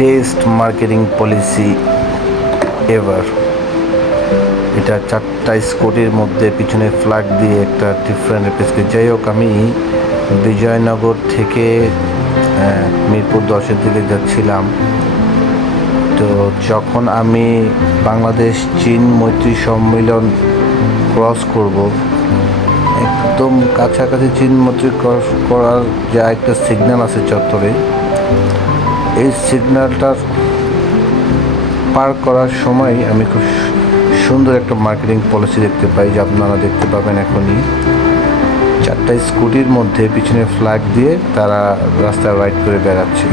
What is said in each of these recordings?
Best marketing policy ever. এটা 4টা স্কুটির মধ্যে পিছনে ফ্ল্যাগ দিয়ে একটা ডিফারেন্ট রিপ্রেজেন্ট। যাই হোক, আমি বিজয়নগর থেকে মিরপুর 10-এর দিকে যাচ্ছিলাম। তো যখন আমি বাংলাদেশ চীন মৈত্রী সম্মেলন ক্রস করব, একদম কাছাকাছি চীন মৈত্রী ক্রস করার যা একটা সিগন্যাল আছে চত্বরে, এই সিগন্যালটার পার করার সময় আমি খুব সুন্দর একটা মার্কেটিং পলিসি দেখতে পাই, যা আপনারা দেখতে পাবেন এখনই। 4টা স্কুটির মধ্যে পিছনে ফ্ল্যাগ দিয়ে তারা রাস্তায় রাইড করে বেড়াচ্ছে,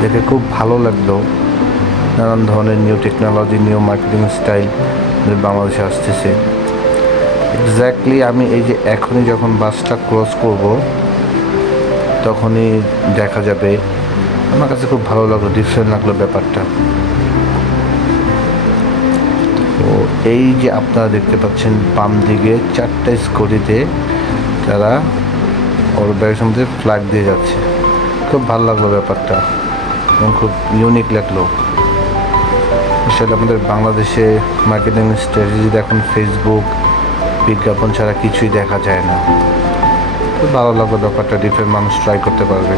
দেখে খুব ভালো লাগলো। নানান ধরনের new technology, new marketing style বাংলাদেশে আসতেছে। এক্স্যাক্টলি আমি এই যে এখনই যখন বাসটা ক্রস করব তখনই দেখা যাবে। আমার কাছে খুব ভালো লাগলো, ডিফারেন্ট লাগলো ব্যাপারটা। তো এই যে আপনারা দেখতে পাচ্ছেন বাম দিকে 4টা স্কুটিতে তারা ওর ব্যাগের মধ্যে ফ্ল্যাগ দিয়ে যাচ্ছে। খুব ভালো লাগলো ব্যাপারটা এবং খুব ইউনিক লাগলো। আসলে আমাদের বাংলাদেশে মার্কেটিং স্ট্র্যাটেজি এখন ফেসবুক বিজ্ঞাপন ছাড়া কিছুই দেখা যায় না। খুব ভালো লাগলো ব্যাপারটা, ডিফারেন্ট মানুষ ট্রাই করতে পারবে।